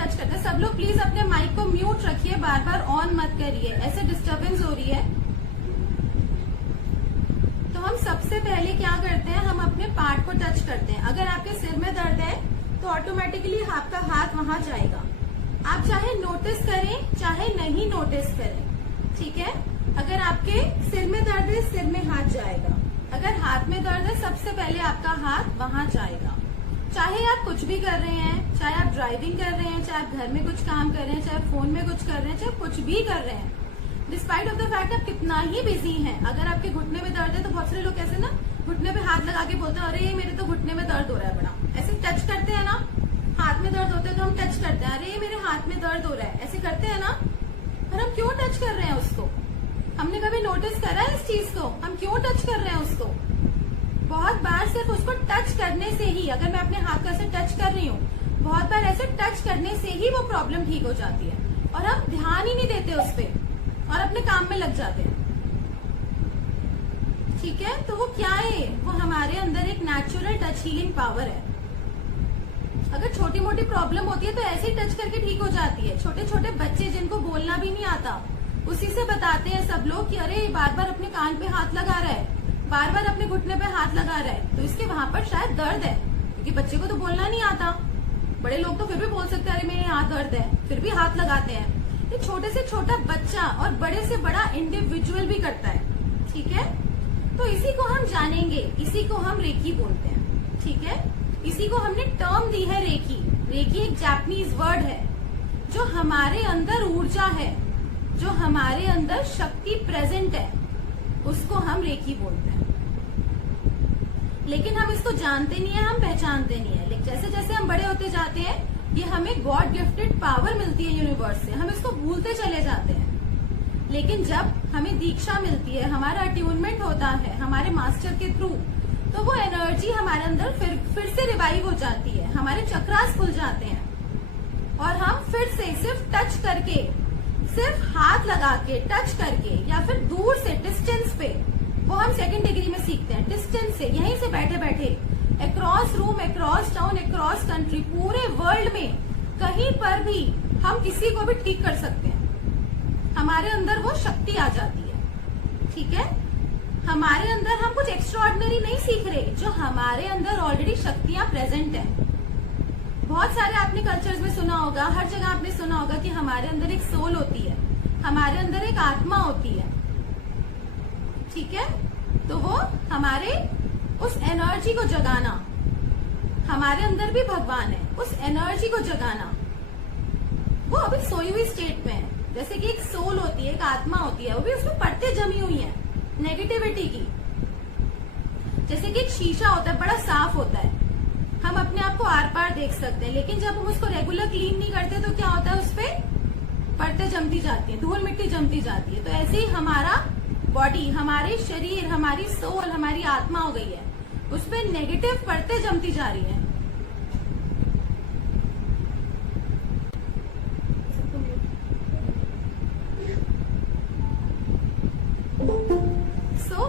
Touch करते हैं। सब लोग प्लीज अपने माइक को म्यूट रखिए, बार बार ऑन मत करिए, ऐसे डिस्टरबेंस हो रही है। तो हम सबसे पहले क्या करते हैं, हम अपने पार्ट को टच करते हैं। अगर आपके सिर में दर्द है तो ऑटोमेटिकली आपका हाथ वहां जाएगा। आप चाहे नोटिस करें चाहे नहीं नोटिस करें, ठीक है। अगर आपके सिर में दर्द है, सिर में हाथ जाएगा। अगर हाथ में दर्द है, सबसे पहले आपका हाथ वहां जाएगा। चाहे आप कुछ भी कर रहे हैं, चाहे आप ड्राइविंग कर रहे हैं, चाहे आप घर में कुछ काम कर रहे हैं, चाहे फोन में कुछ कर रहे हैं, चाहे कुछ भी कर रहे हैं, डिस्पाइट ऑफ द फैक्ट आप कितना ही बिजी हैं, अगर आपके घुटने में दर्द है तो बहुत सारे लोग कैसे ना घुटने पे हाथ लगा के बोलते हैं, अरे मेरे तो घुटने में दर्द हो रहा है बड़ा। ऐसे टच करते हैं ना, हाथ में दर्द होता है तो हम टच करते हैं, अरे मेरे हाथ में दर्द हो रहा है, ऐसे करते हैं ना। पर हम क्यों टच कर रहे हैं उसको? हमने कभी नोटिस करा है इस चीज को? हम क्यों टच कर रहे हैं उसको? बहुत बार सिर्फ उसको टच करने से ही, अगर मैं अपने हाथ का ऐसे टच कर रही हूँ, बहुत बार ऐसे टच करने से ही वो प्रॉब्लम ठीक हो जाती है और हम ध्यान ही नहीं देते उस पर और अपने काम में लग जाते हैं, ठीक है। तो वो क्या है, वो हमारे अंदर एक नेचुरल टच हीलिंग पावर है। अगर छोटी मोटी प्रॉब्लम होती है तो ऐसे ही टच करके ठीक हो जाती है। छोटे छोटे बच्चे जिनको बोलना भी नहीं आता, उसी से बताते हैं सब लोग कि अरे बार बार अपने कान पे हाथ लगा रहा है, बार बार अपने घुटने पे हाथ लगा रहा है, तो इसके वहां पर शायद दर्द है, क्योंकि बच्चे को तो बोलना नहीं आता। बड़े लोग तो फिर भी बोल सकते हैं अरे मेरे हाथ दर्द है, फिर भी हाथ लगाते हैं। ये छोटे से छोटा बच्चा और बड़े से बड़ा इंडिविजुअल भी करता है, ठीक है। तो इसी को हम जानेंगे, इसी को हम रेकी बोलते हैं, ठीक है। इसी को हमने टर्म दी है रेकी। रेकी एक जापानीज वर्ड है। जो हमारे अंदर ऊर्जा है, जो हमारे अंदर शक्ति प्रेजेंट है, उसको हम रेकी बोलते हैं। लेकिन हम इसको जानते नहीं है, हम पहचानते नहीं है। लेकिन जैसे जैसे हम बड़े होते जाते हैं, ये हमें गॉड गिफ्टेड पावर मिलती है यूनिवर्स से, हम इसको भूलते चले जाते हैं। लेकिन जब हमें दीक्षा मिलती है, हमारा अट्यूनमेंट होता है हमारे मास्टर के थ्रू, तो वो एनर्जी हमारे अंदर फिर से रिवाइव हो जाती है, हमारे चक्रास खुल जाते हैं और हम फिर से सिर्फ टच करके, सिर्फ हाथ लगा के टच करके, या फिर दूर से डिस्टेंस पे, वो हम सेकंड डिग्री में सीखते हैं, डिस्टेंस से, यहीं से बैठे बैठे, across room, across town, across country, पूरे वर्ल्ड में कहीं पर भी हम किसी को भी ठीक कर सकते हैं। हमारे अंदर वो शक्ति आ जाती है, ठीक है। हमारे अंदर हम कुछ एक्स्ट्राऑर्डिनरी नहीं सीख रहे, जो हमारे अंदर ऑलरेडी शक्तियां प्रेजेंट है। बहुत सारे आपने कल्चर्स में सुना होगा, हर जगह आपने सुना होगा कि हमारे अंदर एक सोल होती है, हमारे अंदर एक आत्मा होती है, ठीक है। तो वो हमारे उस एनर्जी को जगाना, हमारे अंदर भी भगवान है, उस एनर्जी को जगाना, वो अभी सोई हुई स्टेट में है। जैसे कि एक सोल होती है, एक आत्मा होती है, वो भी उसमें परतें जमी हुई है नेगेटिविटी की। जैसे कि एक शीशा होता है, बड़ा साफ होता है, हम अपने आप को आर पार देख सकते हैं, लेकिन जब हम उसको रेगुलर क्लीन नहीं करते तो क्या होता है, उस पे परतें जमती जाती है, धूल मिट्टी जमती जाती है। तो ऐसे ही हमारा बॉडी, हमारे शरीर, हमारी सोल, हमारी आत्मा हो गई है, उस पे नेगेटिव परतें जमती जा रही है।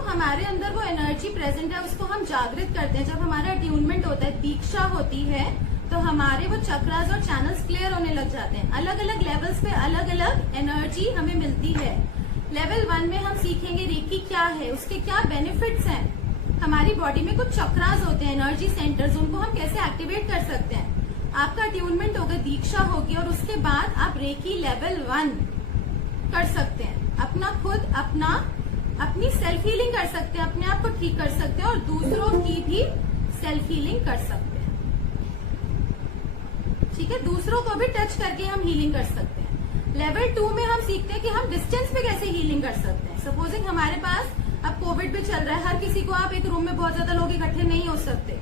हमारे अंदर वो एनर्जी प्रेजेंट है, उसको हम जागृत करते हैं। जब हमारा अट्यूनमेंट होता है, दीक्षा होती है, तो हमारे वो चक्रास और चैनल्स क्लियर होने लग जाते हैं। अलग अलग लेवल्स पे अलग अलग एनर्जी हमें मिलती है। लेवल 1 में हम सीखेंगे रेकी क्या है, उसके क्या बेनिफिट्स हैं। हमारी बॉडी में कुछ चक्रास होते हैं, एनर्जी सेंटर्स, उनको हम कैसे एक्टिवेट कर सकते हैं। आपका अट्यूनमेंट होगा, दीक्षा होगी, और उसके बाद आप रेकी लेवल 1 कर सकते हैं। अपनी सेल्फ हीलिंग कर सकते हैं, अपने आप को ठीक कर सकते हैं, और दूसरों की भी सेल्फ हीलिंग कर सकते हैं, ठीक है। दूसरों को भी टच करके हम हीलिंग कर सकते हैं। लेवल 2 में हम सीखते हैं कि हम डिस्टेंस पे कैसे हीलिंग कर सकते हैं। सपोजिंग हमारे पास अब कोविड भी चल रहा है, हर किसी को आप एक रूम में बहुत ज्यादा लोग इकट्ठे नहीं हो सकते,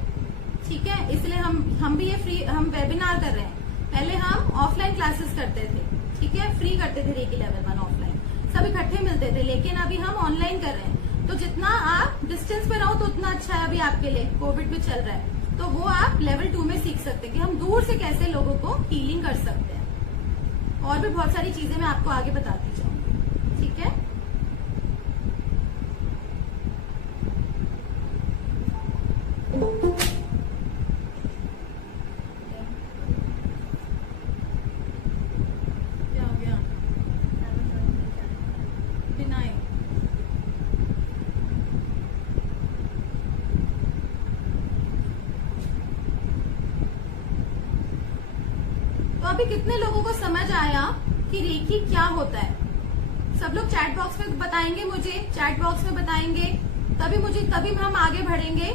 ठीक है। इसलिए हम भी ये हम वेबिनार कर रहे हैं। पहले हम ऑफलाइन क्लासेस करते थे, ठीक है, फ्री करते थे रेकी लेवल 1 ऑफलाइन, सब इकट्ठे मिलते थे, लेकिन अभी हम ऑनलाइन कर रहे हैं। तो जितना आप डिस्टेंस पे रहो तो उतना अच्छा है अभी आपके लिए, कोविड भी चल रहा है, तो वो आप लेवल 2 में सीख सकते हैं कि हम दूर से कैसे लोगों को हीलिंग कर सकते हैं। और भी बहुत सारी चीजें मैं आपको आगे बताती जाऊंगी, ठीक है। अभी कितने लोगों को समझ आया कि रेकी क्या होता है? सब लोग चैट बॉक्स में बताएंगे, मुझे चैट बॉक्स में बताएंगे, तभी हम आगे बढ़ेंगे।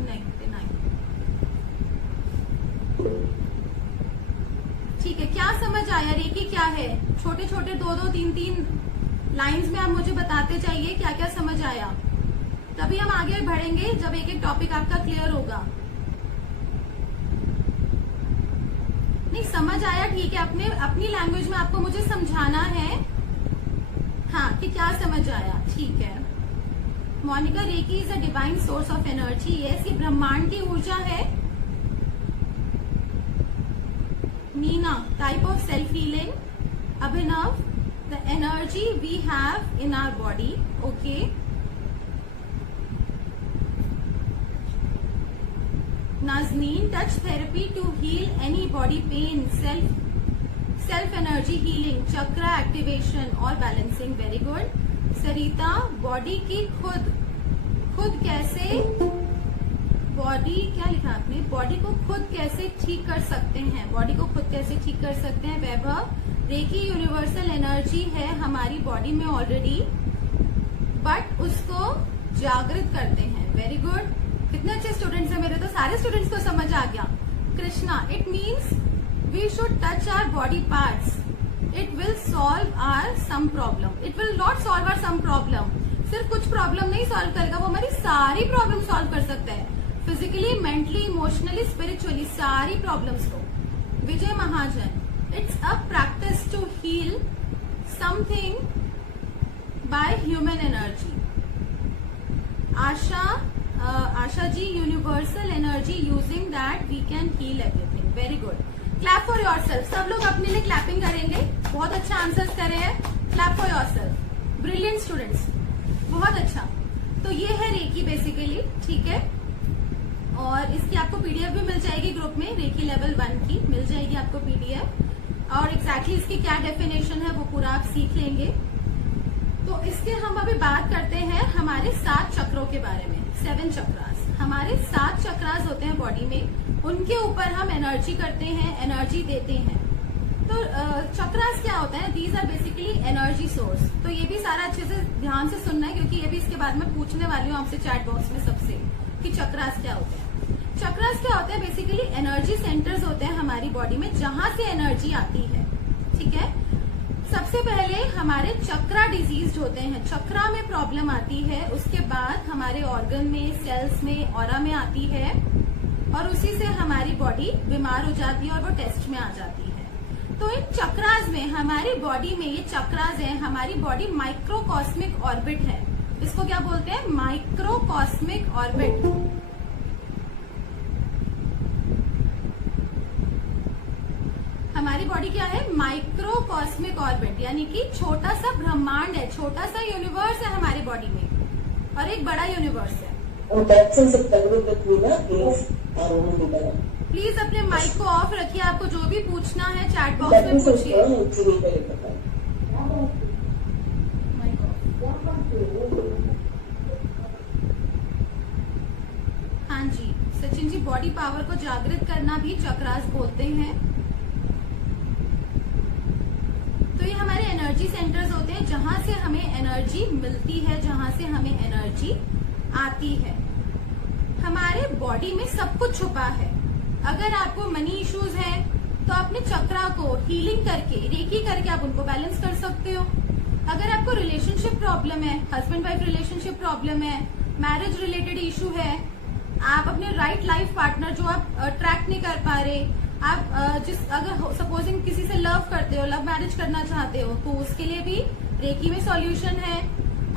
नहीं, ठीक है, क्या समझ आया? रेकी क्या है? छोटे छोटे 2-2, 3-3 लाइंस में आप मुझे बताते जाइए क्या क्या समझ आया, तभी हम आगे बढ़ेंगे जब एक एक टॉपिक आपका क्लियर होगा। नहीं समझ आया, ठीक है, अपनी लैंग्वेज में आपको मुझे समझाना है, हाँ, कि क्या समझ आया, ठीक है। Monika, reiki is a divine source of energy. Yes, ये ब्रह्मांड की ऊर्जा है। Meena, type of self healing. Abhinav, the energy we have in our body. Okay, Nazneen, touch therapy to heal any body pain, self energy healing, chakra activation और balancing. Very good. सरिता, body की खुद कैसे, body क्या लिखा आपने, बॉडी को खुद कैसे ठीक कर सकते हैं, बॉडी को खुद कैसे ठीक कर सकते हैं? वैभव, रेकी यूनिवर्सल एनर्जी है हमारी बॉडी में ऑलरेडी, बट उसको जागृत करते हैं। वेरी गुड, कितने अच्छे स्टूडेंट्स हैं मेरे, तो सारे स्टूडेंट्स को समझ आ गया। Krishna, it means we should touch our body parts, it will solve our some problem. It will not solve our some problem, सिर्फ कुछ प्रॉब्लम नहीं सॉल्व करेगा, वो हमारी सारी प्रॉब्लम सॉल्व कर सकता है, फिजिकली, मेंटली, इमोशनली, स्पिरिचुअली, सारी प्रॉब्लम्स को। Vijay Mahajan, it's a practice to heal something by human energy. Asha ji, universal energy, using that we can heal everything. Very good, clap for yourself. सब लोग अपने लिए क्लैपिंग करेंगे, बहुत अच्छा आंसर्स करे हैं, clap for yourself, brilliant students, बहुत अच्छा। तो ये है रेकी बेसिकली, ठीक है, और इसकी आपको पीडीएफ भी मिल जाएगी ग्रुप में, रेकी लेवल 1 की मिल जाएगी आपको पीडीएफ, और एग्जैक्टली इसकी क्या डेफिनेशन है वो पूरा आप सीख लेंगे। तो इसके हम अभी बात करते हैं हमारे 7 चक्रों के बारे में। 7 चक्रास, हमारे 7 चक्रास होते हैं बॉडी में, उनके ऊपर हम एनर्जी करते हैं, एनर्जी देते हैं। तो चक्रास क्या होता है? These are basically energy source. तो ये भी सारा अच्छे से ध्यान से सुनना है, क्योंकि ये भी इसके बाद में पूछने वाली हूँ आपसे चैट बॉक्स में सबसे, कि चक्रास क्या होते हैं। चक्रास क्या होते हैं? बेसिकली एनर्जी सेंटर्स होते हैं हमारी बॉडी में, जहां से एनर्जी आती है, ठीक है। सबसे पहले हमारे चक्रा डिजीज होते हैं, चक्रा में प्रॉब्लम आती है, उसके बाद हमारे ऑर्गन में, सेल्स में, ऑरा में आती है, और उसी से हमारी बॉडी बीमार हो जाती है और वो टेस्ट में आ जाती है। तो इन चक्रास में, हमारी बॉडी में ये चक्रास है, हमारी बॉडी माइक्रोकॉस्मिक ऑर्बिट है। इसको क्या बोलते हैं? माइक्रोकॉस्मिक ऑर्बिट। हमारी बॉडी क्या है? माइक्रोकॉस्मिक ऑर्बिट, यानी कि छोटा सा ब्रह्मांड है, छोटा सा यूनिवर्स है हमारी बॉडी में, और एक बड़ा यूनिवर्स है। प्लीज अपने माइक को ऑफ रखिए, आपको जो भी पूछना है चैट बॉक्स में पूछिए। हाँ जी सचिन जी, बॉडी पावर को जागृत करना भी चक्रास बोलते हैं। तो ये हमारे एनर्जी सेंटर्स होते हैं, जहां से हमें एनर्जी मिलती है, जहां से हमें एनर्जी आती है। हमारे बॉडी में सब कुछ छुपा है। अगर आपको मनी इश्यूज है तो अपने चक्रा को हीलिंग करके, रेकी करके आप उनको बैलेंस कर सकते हो। अगर आपको रिलेशनशिप प्रॉब्लम है, हस्बैंड वाइफ रिलेशनशिप प्रॉब्लम है, मैरिज रिलेटेड इशू है, आप अपने राइट लाइफ पार्टनर जो आप अट्रैक्ट नहीं कर पा रहे, आप अगर सपोजिंग किसी से लव करते हो, लव मैरिज करना चाहते हो, तो उसके लिए भी रेकी में सॉल्यूशन है।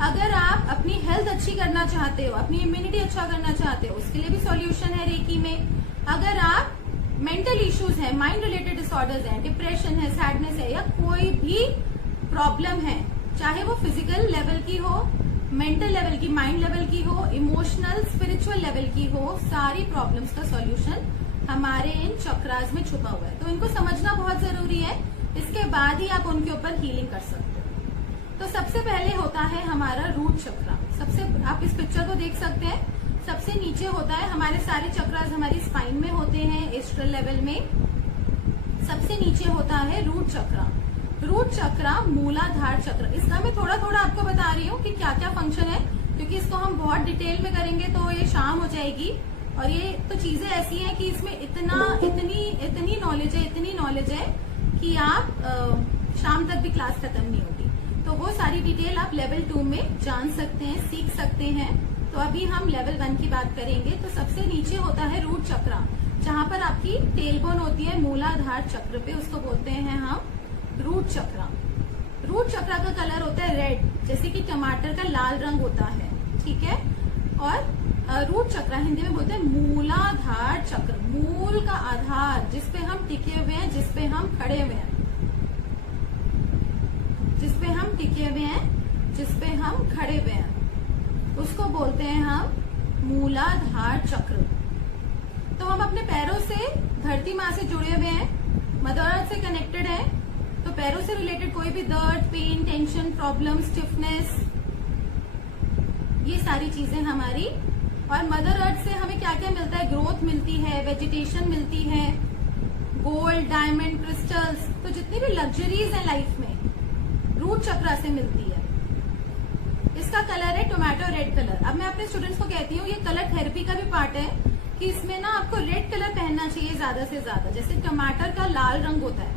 अगर आप अपनी हेल्थ अच्छी करना चाहते हो, अपनी इम्यूनिटी अच्छा करना चाहते हो, उसके लिए भी सॉल्यूशन है रेकी में। अगर आप मेंटल इश्यूज है, माइंड रिलेटेड डिसऑर्डर्स है, डिप्रेशन है, सैडनेस है, या कोई भी प्रॉब्लम है, चाहे वो फिजिकल लेवल की हो, मेंटल लेवल की, माइंड लेवल की हो, इमोशनल स्पिरिचुअल लेवल की हो, सारी प्रॉब्लम्स का सॉल्यूशन हमारे इन चक्रास में छुपा हुआ है। तो इनको समझना बहुत जरूरी है, इसके बाद ही आप उनके ऊपर हीलिंग कर सकते हो। तो सबसे पहले होता है हमारा रूट चक्रा। सबसे, आप इस पिक्चर को देख सकते हैं, सबसे नीचे होता है, हमारे सारे चक्रास हमारी स्पाइन में होते हैं, इस चक्रल लेवल में सबसे नीचे होता है रूट चक्रा। रूट चक्रा मूलाधार चक्र। इसका मैं थोड़ा थोड़ा आपको बता रही हूँ कि क्या क्या फंक्शन है, क्योंकि इसको हम बहुत डिटेल में करेंगे तो ये शाम हो जाएगी। और ये तो चीजें ऐसी हैं कि इसमें इतनी नॉलेज है कि आप शाम तक भी क्लास खत्म नहीं होगी। तो वो सारी डिटेल आप लेवल 2 में जान सकते हैं, सीख सकते हैं। तो अभी हम लेवल 1 की बात करेंगे। तो सबसे नीचे होता है रूट चक्रा, जहां पर आपकी टेलबोन होती है मूलाधार चक्र पे, उसको बोलते हैं हम रूट चक्रा। रूट चक्रा का कलर होता है रेड, जैसे कि टमाटर का लाल रंग होता है, ठीक है। और रूट चक्रा हिंदी में बोलते हैं मूलाधार चक्र, मूल का आधार, जिसपे हम टिके हुए हैं, जिसपे हम खड़े हुए हैं, जिसपे हम टिके हुए हैं, जिसपे हम खड़े हुए हैं, उसको बोलते हैं हम मूलाधार चक्र। तो हम अपने पैरों से धरती माँ से जुड़े हुए हैं, मदर अर्थ से कनेक्टेड है। तो पैरों से रिलेटेड कोई भी दर्द, पेन, टेंशन, प्रॉब्लम, स्टिफनेस, ये सारी चीजें हमारी। और मदर अर्थ से हमें क्या क्या मिलता है? ग्रोथ मिलती है, वेजिटेशन मिलती है, गोल्ड, डायमंड, क्रिस्टल्स। तो जितनी भी लग्जरीज है लाइफ में रूट चक्रा से मिलती है। इसका कलर है टोमेटो रेड कलर। अब मैं अपने स्टूडेंट्स को कहती हूँ, ये कलर थेरेपी का भी पार्ट है कि इसमें ना आपको रेड कलर पहनना चाहिए ज्यादा से ज्यादा। जैसे टमाटर का लाल रंग होता है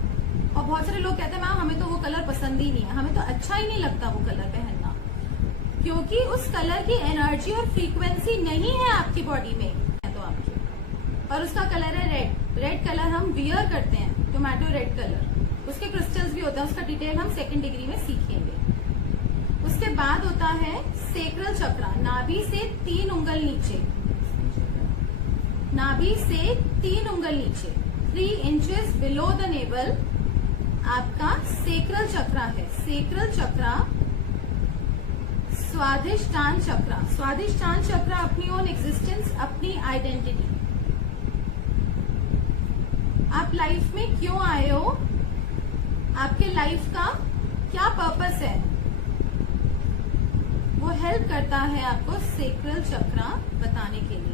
और बहुत सारे लोग कहते हैं मैम हमें तो वो कलर पसंद ही नहीं है, हमें तो अच्छा ही नहीं लगता वो कलर पहनना, क्योंकि उस कलर की एनर्जी और फ्रीक्वेंसी नहीं है आपकी बॉडी में तो आपकी। और उसका कलर है रेड। रेड कलर हम वियर करते हैं, टोमेटो रेड कलर। उसके क्रिस्टल्स भी होते हैं, उसका डिटेल हम 2nd डिग्री में सीखेंगे। उसके बाद होता है सेक्रल चक्रा, नाभि से 3 उंगल नीचे, नाभि से 3 उंगल नीचे, 3 इंचेस बिलो द नेवल आपका सेक्रल चक्रा है। सेक्रल चक्रा स्वादिष्टान चक्रा। स्वादिष्टान चक्रा अपनी ओन एग्जिस्टेंस, अपनी आइडेंटिटी। आप लाइफ में क्यों आए हो, आपके लाइफ का क्या पर्पस है, वो हेल्प करता है आपको सेक्रल चक्रा बताने के लिए।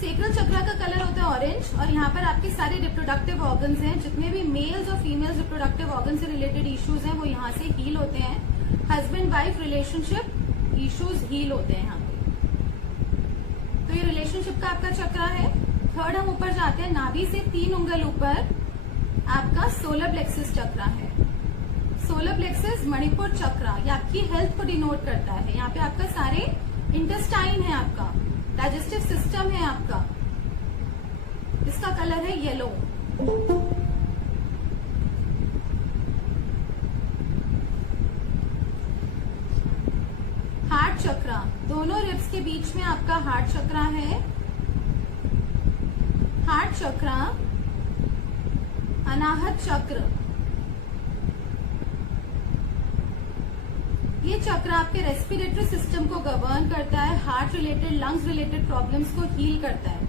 सेक्रल चक्रा का कलर होता है ऑरेंज। और यहाँ पर आपके सारे रिप्रोडक्टिव ऑर्गन्स हैं, जितने भी मेल्स और फीमेल्स रिप्रोडक्टिव ऑर्गन से रिलेटेड इश्यूज हैं वो यहाँ से हील होते हैं। Husband wife relationship issues heal होते हैं यहाँ पे। तो ये रिलेशनशिप का आपका चक्रा है। थर्ड हम ऊपर जाते हैं, नाभि से 3 उंगल ऊपर आपका सोलर प्लेक्सस चक्रा है। सोलर प्लेक्सस मणिपुर चक्रा, ये आपकी हेल्थ को डिनोट करता है। यहाँ पे आपका सारे इंटेस्टाइन है, आपका डाइजेस्टिव सिस्टम है आपका। इसका कलर है येलो। हार्ट चक्रा, दोनों रिब्स के बीच में आपका हार्ट चक्रा है। हार्ट चक्रा अनाहत चक्र, ये चक्र आपके रेस्पिरेटरी सिस्टम को गवर्न करता है, heart related, lungs related problems को हील करता है।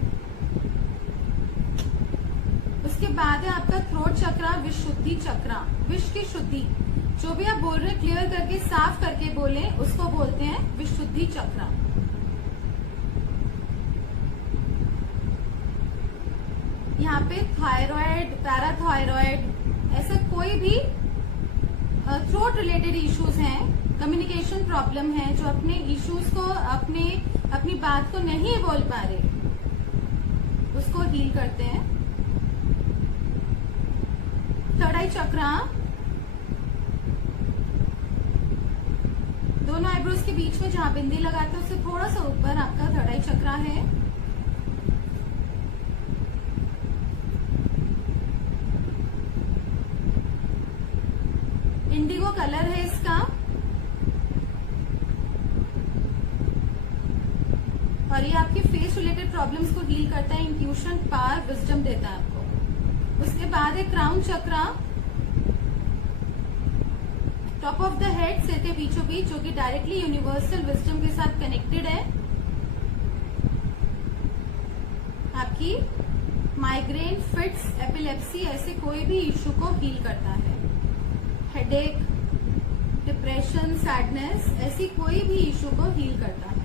उसके बाद है आपका थ्रोट चक्रा, विशुद्धि चक्रा, विष की शुद्धि। जो भी आप बोल रहे हैं क्लियर करके, साफ करके बोलें, उसको बोलते हैं विशुद्धि चक्रा। यहाँ पे थायराइड, पैराथायराइड, ऐसा कोई भी थ्रोट रिलेटेड इश्यूज हैं, कम्युनिकेशन प्रॉब्लम है, जो अपने इश्यूज को, अपनी बात को नहीं बोल पा रहे, उसको हील करते हैं। थर्ड आई चक्रा, दोनों आईब्रोज के बीच में जहां बिंदी लगाते हैं उससे थोड़ा सा ऊपर आपका थर्ड आई चक्रा है। इंडिगो कलर है इसका। और ये आपके फेस रिलेटेड प्रॉब्लम्स को हील करता है, इंट्यूशन, पावर, विजडम देता है आपको। उसके बाद है crown chakra, top of the head, सिर के बीचों बीच, जो कि डायरेक्टली यूनिवर्सल विजडम के साथ कनेक्टेड है। आपकी माइग्रेन, फिट्स, एपिलेप्सी, ऐसे कोई भी इश्यू को हील करता है। हेडेक, डिप्रेशन, सैडनेस, ऐसी कोई भी इश्यू को हील करता है।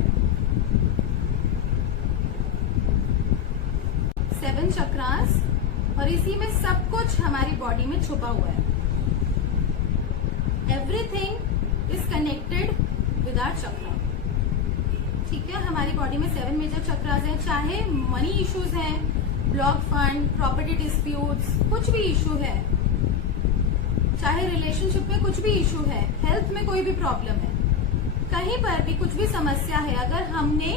7 चक्रास, और इसी में सब कुछ हमारी बॉडी में छुपा हुआ है। Everything is connected with our chakra. ठीक है, हमारी बॉडी में 7 मेजर चक्रास हैं। चाहे मनी इश्यूज हैं, ब्लॉक फंड, प्रॉपर्टी डिस्प्यूट्स, कुछ भी इशू है, चाहे रिलेशनशिप में कुछ भी इशू है, हेल्थ में कोई भी प्रॉब्लम है, कहीं पर भी कुछ भी समस्या है, अगर हमने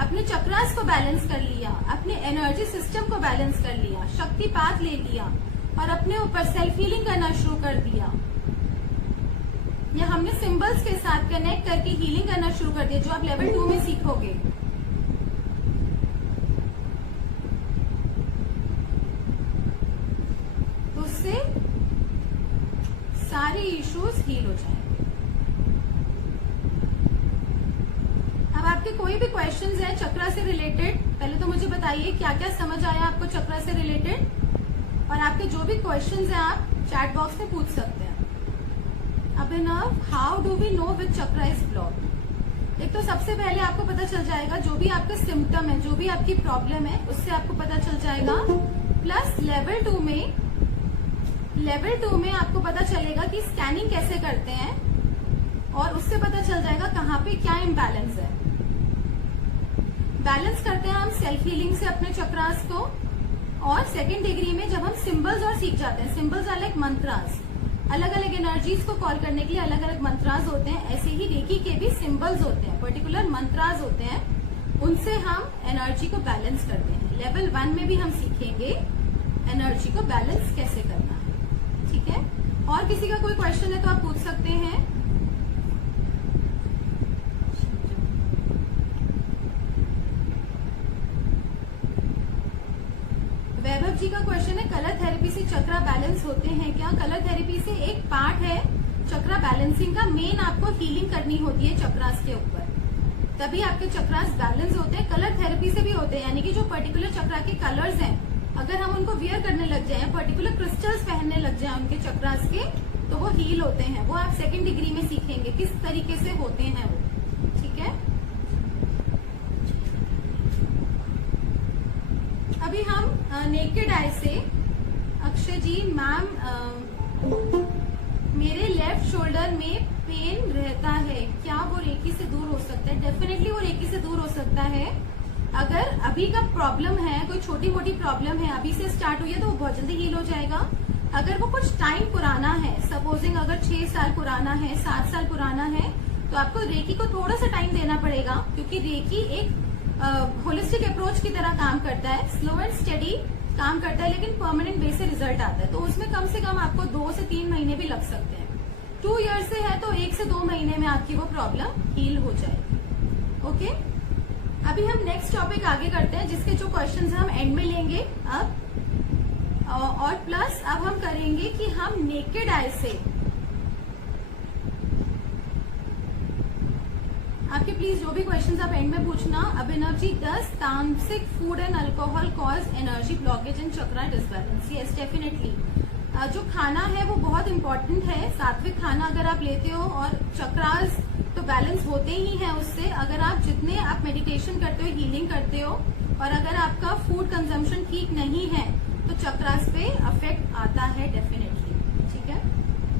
अपने चक्रास को बैलेंस कर लिया, अपने एनर्जी सिस्टम को बैलेंस कर लिया, शक्तिपात ले लिया और अपने ऊपर सेल्फ हीलिंग करना शुरू कर दिया, या हमने सिंबल्स के साथ कनेक्ट करके हीलिंग करना शुरू कर दिया, जो आप लेवल 2 में सीखोगे, तो उससे सारे इश्यूज हील हो जाएंगे। अब आपके कोई भी क्वेश्चंस हैं चक्रा से रिलेटेड, पहले तो मुझे बताइए क्या क्या समझ आया आपको चक्रा से रिलेटेड, और आपके जो भी क्वेश्चंस हैं आप चैट बॉक्स में पूछ सकते हैं। Abhinav, how do we know which chakra is block? एक तो सबसे पहले आपको पता चल जाएगा जो भी आपके सिम्टम है, जो भी आपकी प्रॉब्लम है, उससे आपको पता चल जाएगा। प्लस लेवल 2 में आपको पता चलेगा कि स्कैनिंग कैसे करते हैं, और उससे पता चल जाएगा कहाँ पे क्या इम्बैलेंस है। बैलेंस करते हैं हम सेल्फ हीलिंग से अपने चक्रास को, और सेकेंड डिग्री में जब हम सिंबल्स और सीख जाते हैं, सिंबल्स आर लाइक मंत्रास, अलग अलग एनर्जीज को कॉल करने के लिए अलग अलग मंत्रास होते हैं, ऐसे ही रेकी के भी सिंबल्स होते हैं, पर्टिकुलर मंत्रास होते हैं, उनसे हम एनर्जी को बैलेंस करते हैं। लेवल 1 में भी हम सीखेंगे एनर्जी को बैलेंस कैसे करना है। ठीक है, और किसी का कोई क्वेश्चन है तो आप पूछ सकते हैं। वैभव जी का क्वेश्चन है, कलर थेरेपी से चक्रा बैलेंस होते हैं क्या? कलर थेरेपी से एक पार्ट है चक्रा बैलेंसिंग का, मेन आपको हीलिंग करनी होती है चक्रास के ऊपर, तभी आपके चक्रास बैलेंस होते हैं। कलर थेरेपी से भी होते हैं, यानी कि जो पर्टिकुलर चक्रा के कलर्स हैं, अगर हम उनको वियर करने लग जाए, पर्टिकुलर क्रिस्टल्स पहनने लग जाए उनके चक्रास के, तो वो हील होते हैं। वो आप सेकेंड डिग्री में सीखेंगे किस तरीके से होते हैं वो। ठीक है, अभी हम नेकेड आई से, अक्षय जी मैम, मेरे लेफ्ट शोल्डर में पेन रहता है, क्या वो रेकी से दूर हो सकता है? डेफिनेटली वो रेकी से दूर हो सकता है। अगर अभी का प्रॉब्लम है, कोई छोटी मोटी प्रॉब्लम है, अभी से स्टार्ट हुई है, तो वो बहुत जल्दी हील हो जाएगा। अगर वो कुछ टाइम पुराना है, सपोजिंग अगर 6 साल पुराना है, 7 साल पुराना है, तो आपको रेकी को थोड़ा सा टाइम देना पड़ेगा, क्योंकि रेकी एक होलिस्टिक अप्रोच की तरह काम करता है, स्लो एंड स्टेडी काम करता है, लेकिन परमानेंट बेस से रिजल्ट आता है। तो उसमें कम से कम आपको 2 से 3 महीने भी लग सकते हैं। 2 ईयर से है तो 1 से 2 महीने में आपकी वो प्रॉब्लम हील हो जाएगी। ओके, अभी हम नेक्स्ट टॉपिक आगे करते हैं, जिसके जो क्वेश्चंस हम एंड में लेंगे अब, और प्लस अब हम करेंगे कि हम नेकेड आई से, आपके प्लीज जो भी क्वेश्चंस आप एंड में पूछना। अभिनव जी, डज तामसिक food and alcohol cause energy blockage and chakra disbalance? Yes, definitely. जो खाना है वो बहुत इंपॉर्टेंट है। सात्विक खाना अगर आप लेते हो, और चक्रास तो बैलेंस होते ही हैं उससे। अगर आप जितने आप मेडिटेशन करते हो, हीलिंग करते हो, और अगर आपका फूड कंजम्पशन ठीक नहीं है, तो चक्रास पे अफेक्ट आता है डेफिनेटली। ठीक है,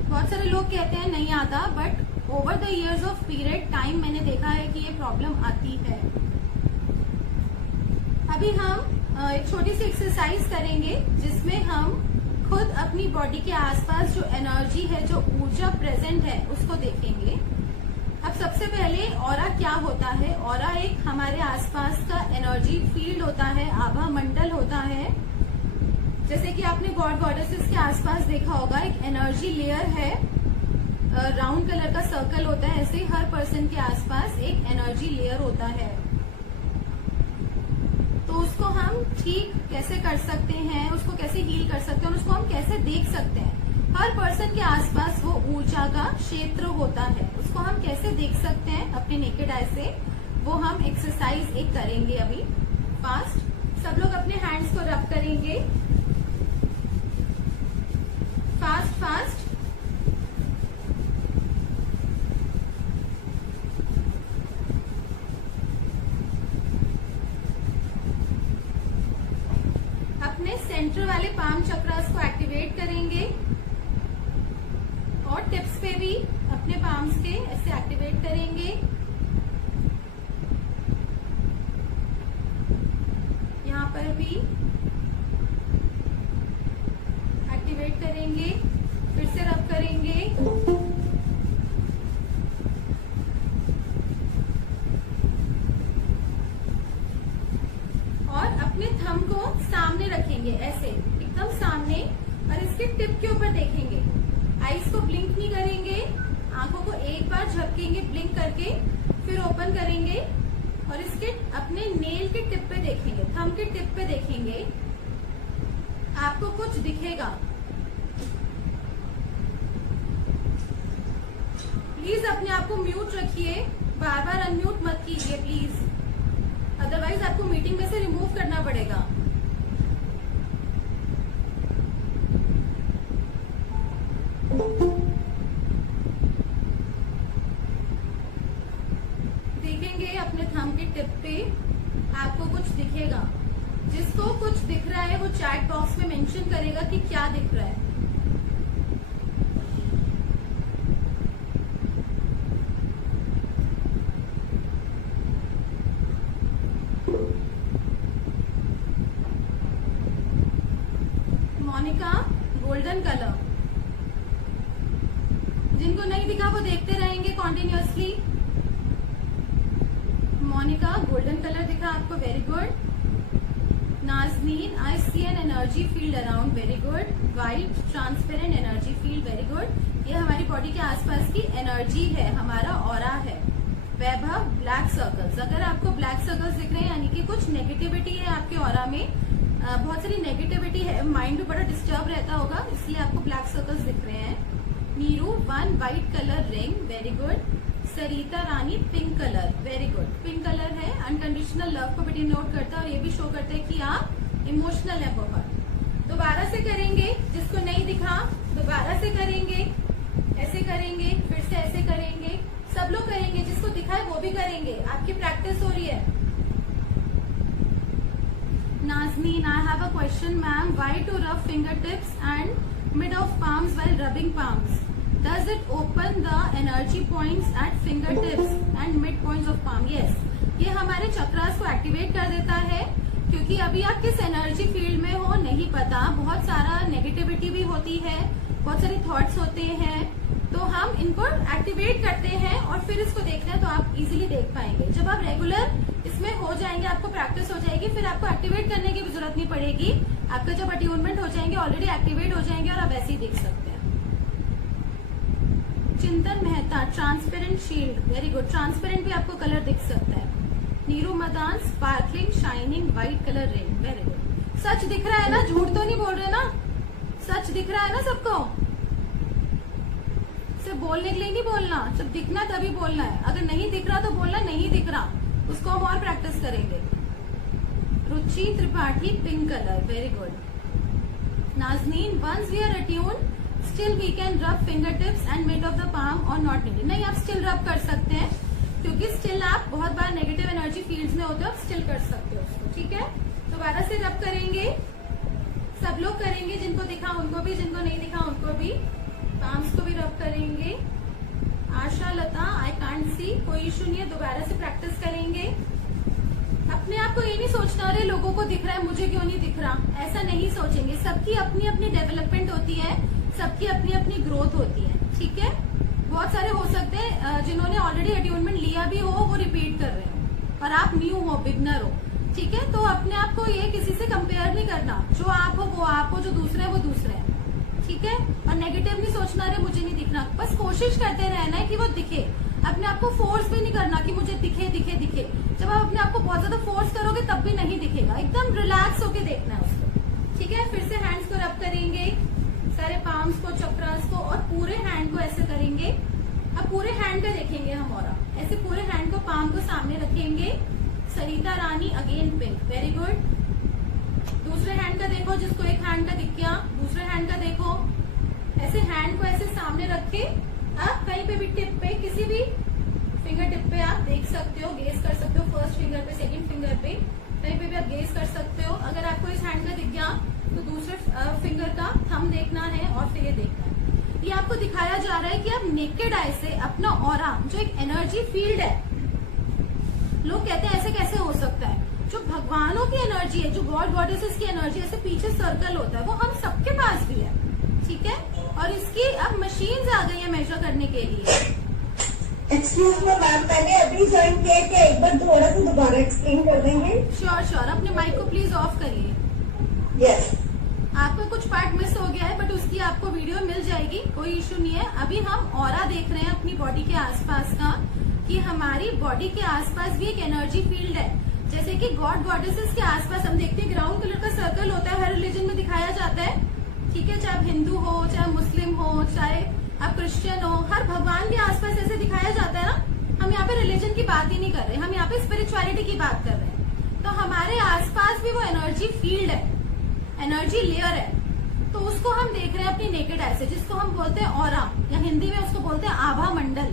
बहुत सारे लोग कहते हैं नहीं आता, but over the years of period time मैंने देखा है कि ये प्रॉब्लम आती है। अभी हम एक छोटी सी एक्सरसाइज करेंगे, जिसमें हम खुद अपनी बॉडी के आसपास जो एनर्जी है, जो ऊर्जा प्रेजेंट है, उसको देखेंगे। अब सबसे पहले ऑरा क्या होता है? ऑरा एक हमारे आसपास का एनर्जी फील्ड होता है, आभा मंडल होता है। जैसे कि आपने गॉड गॉडेसेस के आसपास देखा होगा, एक एनर्जी लेयर है, राउंड कलर का सर्कल होता है, ऐसे ही हर पर्सन के आसपास एक एनर्जी लेयर होता है। तो उसको हम ठीक कैसे कर सकते हैं, उसको कैसे हील कर सकते हैं, और उसको हम कैसे देख सकते हैं? हर पर्सन के आसपास वो ऊर्जा का क्षेत्र होता है, उसको हम कैसे देख सकते हैं अपने नेकेड आई से, वो हम एक्सरसाइज एक करेंगे अभी फास्ट। सब लोग अपने हैंड्स को रब करेंगे फास्ट फास्ट। अपने सेंटर वाले पाम चक्रास को एक्टिवेट करेंगे और टिप्स पे भी अपने पाम्स के ऐसे एक्टिवेट करेंगे। यहाँ पर भी एक्टिवेट करेंगे, फिर से रब करेंगे। और अपने थंब को सामने रखेंगे, ऐसे एकदम सामने, और इसके टिप के ऊपर देखेंगे। आईज को ब्लिंक नहीं करेंगे, आंखों को एक बार झपकेंगे ब्लिंक करके, फिर ओपन करेंगे और इसके अपने नेल के टिप पे देखेंगे, थंब के टिप पे देखेंगे। आपको कुछ दिखेगा। प्लीज अपने आप को म्यूट रखिए, बार बार अनम्यूट मत कीजिए प्लीज, अदरवाइज आपको मीटिंग में से रिमूव करना पड़ेगा। देखेंगे अपने थंब के टिप पे आपको कुछ दिखेगा। जिसको कुछ दिख रहा है वो चैट बॉक्स में मेंशन करेगा कि क्या दिख रहा है। Monika, golden colour. जिनको नहीं दिखा वो देखते रहेंगे कॉन्टिन्यूअसली। मोनिका, गोल्डन कलर दिखा आपको, very good. Nazneen, I see an energy field around, very good. White transparent energy field, very good. ये हमारी बॉडी के आसपास की एनर्जी है, हमारा ऑरा है। वैभव, ब्लैक सर्कल्स। अगर आपको ब्लैक सर्कल्स दिख रहे हैं यानी कि कुछ नेगेटिविटी है आपके ऑरा में, बहुत सारी नेगेटिविटी है, माइंड भी बड़ा डिस्टर्ब रहता होगा, इसलिए आपको ब्लैक सर्कल्स दिख रहे हैं। Neeru, 1 white colour ring, very good. Sarita Rani, pink colour, very good. Pink colour है, अनकंडीशनल लव को भी डिनोट करता है और ये भी शो करता है कि आप इमोशनल है बहुत। दोबारा से करेंगे, जिसको नहीं दिखा दोबारा से करेंगे, ऐसे करेंगे, फिर से ऐसे करेंगे, सब लोग करेंगे, जिसको दिखा है वो भी करेंगे, आपकी प्रैक्टिस हो रही है। Nazneen, I have a question, ma'am. Why to rub fingertips and mid of palms while rubbing palms? Does it open the energy points at fingertips and mid points of palm? Yes. ये हमारे चक्रास को activate कर देता है, क्योंकि अभी आप किस एनर्जी फील्ड में हो नहीं पता, बहुत सारा नेगेटिविटी भी होती है, बहुत सारे थॉट्स होते हैं, तो हम इनको एक्टिवेट करते हैं और फिर इसको देखना है तो आप इजीली देख पाएंगे। जब आप रेगुलर इसमें हो जाएंगे, आपको प्रैक्टिस हो जाएगी, फिर आपको एक्टिवेट करने की भी जरूरत नहीं पड़ेगी। आपका जब अट्यूनमेंट हो जाएंगे ऑलरेडी एक्टिवेट हो जाएंगे और आप ऐसे ही देख सकते हैं। Chintan Mehta, transparent shield, very good. Transparent भी आपको कलर दिख सकता है। Neeru Madan, sparkling shining white colour ring, very good. सच दिख रहा है ना, झूठ तो नहीं बोल रहे ना, सच दिख रहा है ना सबको। सिर्फ बोलने के लिए नहीं बोलना, जब दिखना तभी बोलना है। अगर नहीं दिख रहा तो बोलना नहीं दिख रहा, उसको हम और प्रैक्टिस करेंगे। Ruchi Tripathi, pink colour, very good. Nazneen, once we are attune still we can rub finger tips and mid of the palm और नॉट नीडेड। नहीं, आप स्टिल रब कर सकते हैं, क्योंकि स्टिल आप बहुत बार नेगेटिव एनर्जी फील्ड्स में होते हो, आप स्टिल कर सकते हो उसको, ठीक है। दोबारा से रब करेंगे, सब लोग करेंगे, जिनको दिखा उनको भी, जिनको नहीं दिखा उनको भी। पाम्स को भी रब करेंगे। आशा लता, आई कांट सी, कोई इशू नहीं है, दोबारा से प्रैक्टिस करेंगे। अपने आप को ये नहीं सोचना अरे लोगों को दिख रहा है मुझे क्यों नहीं दिख रहा, ऐसा नहीं सोचेंगे। सबकी अपनी अपनी डेवलपमेंट होती है, सबकी अपनी अपनी ग्रोथ होती है, ठीक है। बहुत सारे हो सकते हैं जिन्होंने ऑलरेडी अट्यूनमेंट लिया भी हो, वो रिपीट कर रहे हो, और आप न्यू हो, बिगनर हो, ठीक है। तो अपने आप को ये किसी से कंपेयर नहीं करना, जो आप हो वो आप हो, जो दूसरे है वो दूसरे है, ठीक है। और नेगेटिव नहीं सोचना अरे मुझे नहीं दिखना, बस कोशिश करते रहना है कि वो दिखे। अपने आप को फोर्स भी नहीं करना कि मुझे दिखे दिखे दिखे। जब आप अपने आप को बहुत ज्यादा फोर्स करोगे तब भी नहीं दिखेगा, एकदम रिलैक्स होके देखना है उसको, ठीक है। फिर से हैंड्स को रब करेंगे, सारे पाम्स को, चक्रास को, और पूरे हैंड को ऐसे करेंगे। अब पूरे हैंड का देखेंगे हम, और ऐसे पूरे हैंड को, पाम को सामने रखेंगे। सरिता रानी, अगेन पिंक, वेरी गुड। दूसरे हैंड का देखो, जिसको एक हैंड का दिख गया, दूसरे हैंड का देखो। ऐसे हैंड को ऐसे सामने रख के आप कहीं पे भी टिप पे, किसी भी फिंगर टिप पे आप देख सकते हो, गेज कर सकते हो। फर्स्ट फिंगर पे, सेकंड फिंगर पे, कहीं पे भी आप गेज कर सकते हो। अगर आपको इस हैंड का दिख गया तो दूसरे फिंगर का थंब देखना है और फिर ये देखना है। ये आपको दिखाया जा रहा है कि आप नेकेड आई से अपना ऑरा, जो एक एनर्जी फील्ड है, लोग कहते हैं ऐसे कैसे हो सकता है, जो भगवानों की एनर्जी है, जो गॉड गॉडेसेस की एनर्जी ऐसे पीछे सर्कल होता है, वो हम सबके पास भी है, ठीक है। और इसकी अब मशीन्स आ गई है मेजर करने के लिए। एक्सक्यूज मी मैम, मैंने अभी ज्वाइन किया, क्या एक बार थोड़ा सा दोबारा एक्सप्लेन कर देंगे? श्योर, अपने माइक को प्लीज ऑफ करिए। यस। आपका कुछ पार्ट मिस हो गया है, बट उसकी आपको वीडियो मिल जाएगी, कोई इशू नहीं है। अभी हम ऑरा देख रहे हैं अपनी बॉडी के आसपास का, कि हमारी बॉडी के आसपास भी एक एनर्जी फील्ड है। जैसे कि गॉड गॉडेसेस के आसपास हम देखते हैं ग्राउंड कलर का सर्कल होता है, हर रिलीजन में दिखाया जाता है, ठीक है। चाहे आप हिंदू हो, चाहे मुस्लिम हो, चाहे आप क्रिश्चियन हो, हर भगवान के आसपास ऐसे दिखाया जाता है ना। हम यहाँ पे रिलीजन की बात ही नहीं कर रहे, हम यहाँ पे स्पिरिचुअलिटी की बात कर रहे हैं। तो हमारे आसपास भी वो एनर्जी फील्ड है, एनर्जी लेयर है, तो उसको हम देख रहे हैं अपनी नेकेड आई से, जिसको हम बोलते हैं ऑरा, या हिंदी में उसको बोलते हैं आभा मंडल,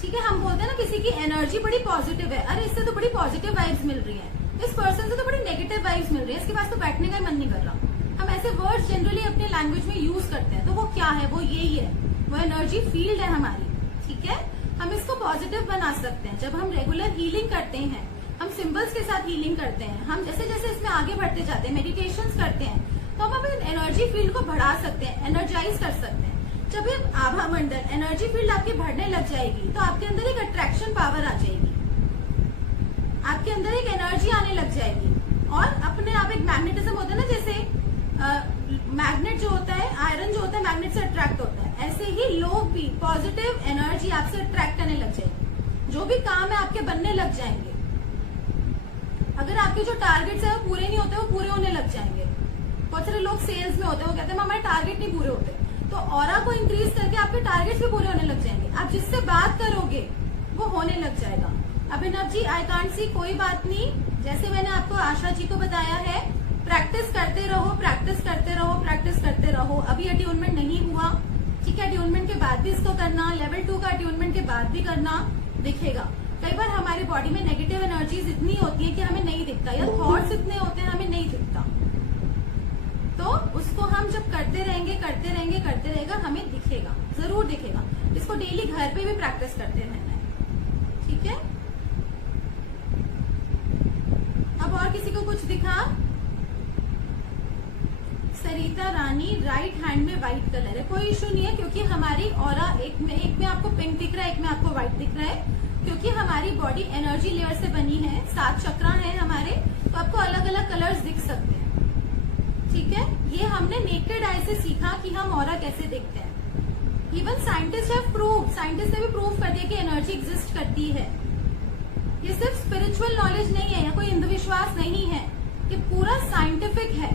ठीक है। हम बोलते हैं ना किसी की एनर्जी बड़ी पॉजिटिव है, अरे इससे तो बड़ी पॉजिटिव वाइब्स मिल रही है, इस पर्सन से तो बड़ी नेगेटिव वाइब्स मिल रही है, इसके पास तो बैठने का ही मन नहीं कर रहा। हम ऐसे वर्ड्स जनरली अपने लैंग्वेज में यूज करते हैं, तो वो क्या है, वो यही है, वो एनर्जी फील्ड है हमारी, ठीक है। हम इसको पॉजिटिव बना सकते हैं जब हम रेगुलर हीलिंग करते हैं, हम सिंबल्स के साथ हीलिंग करते हैं, हम जैसे जैसे इसमें आगे बढ़ते जाते हैं, मेडिटेशंस करते हैं, तो हम अपने एनर्जी फील्ड को बढ़ा सकते हैं, एनर्जाइज कर सकते हैं। जब ये आभा मंडल एनर्जी फील्ड आपकी बढ़ने लग जाएगी, तो आपके अंदर एक अट्रैक्शन पावर आ जाएगी, आपके अंदर एक एनर्जी आने लग जाएगी, और अपने आप एक मैग्नेटिज्म होता है ना, जैसे मैग्नेट जो होता है, आयरन जो होता है मैग्नेट से अट्रैक्ट होता है, ऐसे ही लोग भी पॉजिटिव एनर्जी आपसे अट्रैक्ट करने लग जाएगी, जो भी काम है आपके बनने लग जाएंगे। अगर आपके जो टारगेट्स है वो पूरे नहीं होते, वो पूरे होने लग जाएंगे। बहुत सारे लोग सेल्स में होते हैं, वो कहते हैं हमारे टारगेट नहीं पूरे होते, तो ऑरा को इंक्रीज करके आपके टारगेट्स भी पूरे होने लग जाएंगे। आप जिससे बात करोगे वो होने लग जाएगा। Abhinav ji, I can't see, कोई बात नहीं, जैसे मैंने आपको आशा जी को बताया है, प्रैक्टिस करते रहो, प्रैक्टिस करते रहो, प्रैक्टिस करते रहो। अभी अट्यूनमेंट नहीं हुआ, ठीक है, अट्यूनमेंट के बाद भी इसको करना, लेवल 2 का अट्यूनमेंट के बाद भी करना, दिखेगा। कई बार हमारी बॉडी में नेगेटिव एनर्जीज इतनी होती है कि हमें नहीं दिखता, या थॉट्स इतने होते हैं हमें नहीं दिखता, तो उसको हम जब करते रहेंगे करते रहेंगे करते रहेगा, हमें दिखेगा, जरूर दिखेगा। इसको डेली घर पे भी प्रैक्टिस करते रहना है, ठीक है। अब और किसी को कुछ दिखा? सरिता रानी, राइट हैंड में व्हाइट कलर है, कोई इशू नहीं है, क्योंकि हमारी ऑरा एक में आपको पिंक दिख रहा है, एक में आपको व्हाइट दिख रहा है, क्योंकि हमारी बॉडी एनर्जी लेयर से बनी है, 7 चक्रा है हमारे, तो आपको अलग अलग कलर्स दिख सकते हैं, ठीक है। ये हमने नेकेड आई से सीखा कि हम ऑरा कैसे देखते हैं। Even scientist have prove, scientist ने भी प्रूव कर दिया कि एनर्जी एग्जिस्ट करती है। ये सिर्फ स्पिरिचुअल नॉलेज नहीं है या कोई अंधविश्वास नहीं है, ये पूरा साइंटिफिक है,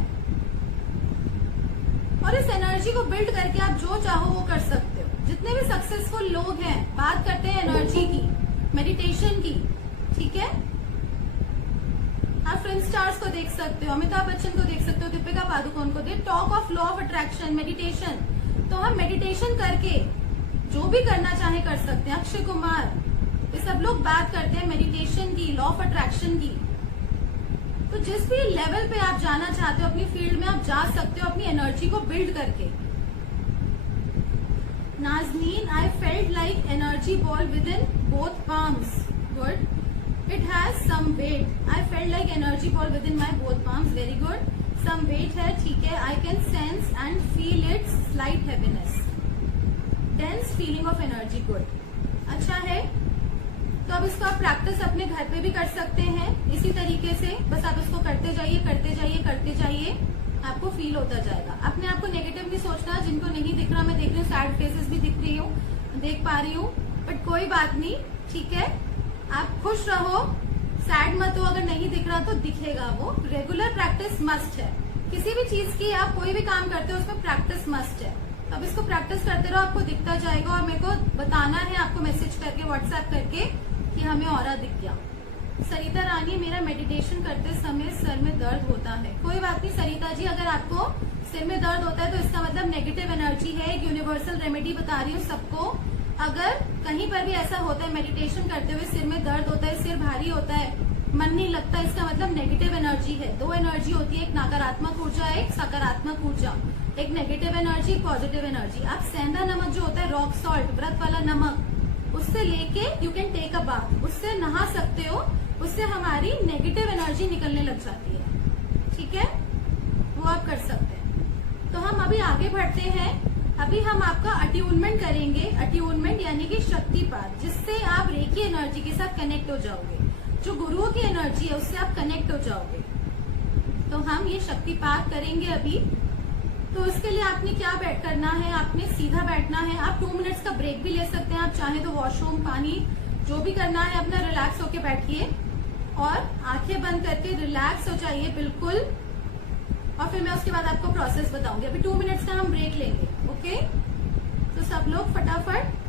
और इस एनर्जी को बिल्ड करके आप जो चाहो वो कर सकते हो। जितने भी सक्सेसफुल लोग हैं बात करते हैं एनर्जी की, मेडिटेशन की, ठीक है। आप फिल्म स्टार्स को देख सकते हो, अमिताभ बच्चन को देख सकते हो, दीपिका पादुकोण को, they talk of law of attraction, meditation. तो हम मेडिटेशन करके जो भी करना चाहे कर सकते हैं। अक्षय कुमार, ये सब लोग बात करते हैं मेडिटेशन की, लॉ ऑफ अट्रैक्शन की। तो जिस भी लेवल पे आप जाना चाहते हो अपनी फील्ड में, आप जा सकते हो अपनी एनर्जी को बिल्ड करके। Nazneen, I felt like energy ball within both palms. Good. It has some weight. I felt like energy ball within my both palms. Very good. Some weight है, ठीक है. I can sense and feel its slight heaviness. Dense feeling of energy. Good. अच्छा है। तो अब इसको आप practice अपने घर पे भी कर सकते हैं इसी तरीके से। बस आप इसको करते जाइए करते जाइए करते जाइए, आपको फील होता जाएगा। अपने आप को नेगेटिव नहीं सोचना। जिनको नहीं दिख रहा, मैं देख रही हूँ, सैड फेसेस भी दिख रही हूँ, देख पा रही हूँ, बट कोई बात नहीं, ठीक है। आप खुश रहो, सैड मत हो। अगर नहीं दिख रहा तो दिखेगा वो। रेगुलर प्रैक्टिस मस्ट है। किसी भी चीज की आप कोई भी काम करते हो उसमें प्रैक्टिस मस्ट है। तो अब इसको प्रैक्टिस करते रहो, आपको दिखता जाएगा। और मेरे को बताना है आपको मैसेज करके, व्हाट्सएप करके कि हमें ऑरा दिख गया। सरिता रानी, मेरा मेडिटेशन करते समय सर में दर्द होता है। कोई बात नहीं सरिता जी, अगर आपको सिर में दर्द होता है तो इसका मतलब नेगेटिव एनर्जी है। एक यूनिवर्सल रेमेडी बता रही हूँ सबको। अगर कहीं पर भी ऐसा होता है मेडिटेशन करते हुए सिर में दर्द होता है, सिर भारी होता है, मन नहीं लगता, इसका मतलब नेगेटिव एनर्जी है। दो एनर्जी होती है, एक नकारात्मक ऊर्जा, एक सकारात्मक ऊर्जा, एक नेगेटिव एनर्जी, पॉजिटिव एनर्जी। आप सेंधा नमक जो होता है, रॉक सॉल्ट, व्रत वाला नमक, उससे लेके you can take a bath, उससे नहा सकते हो, उससे हमारी नेगेटिव एनर्जी निकलने लग जाती है। ठीक है, वो आप कर सकते हैं। तो हम अभी आगे बढ़ते हैं। अभी हम आपका अट्यूनमेंट करेंगे। अट्यूनमेंट यानी कि शक्तिपात, जिससे आप रेकी एनर्जी के साथ कनेक्ट हो जाओगे। जो गुरुओं की एनर्जी है उससे आप कनेक्ट हो जाओगे। तो हम ये शक्तिपात करेंगे अभी। तो इसके लिए आपने क्या करना है, आपने सीधा बैठना है। आप 2 मिनट्स का ब्रेक भी ले सकते हैं, आप चाहे तो वॉशरूम, पानी, जो भी करना है अपना रिलैक्स होके बैठिए और आंखें बंद करके रिलैक्स हो जाइए बिल्कुल। और फिर मैं उसके बाद आपको प्रोसेस बताऊंगी। अभी 2 मिनट्स का हम ब्रेक लेंगे। ओके, तो सब लोग फटाफट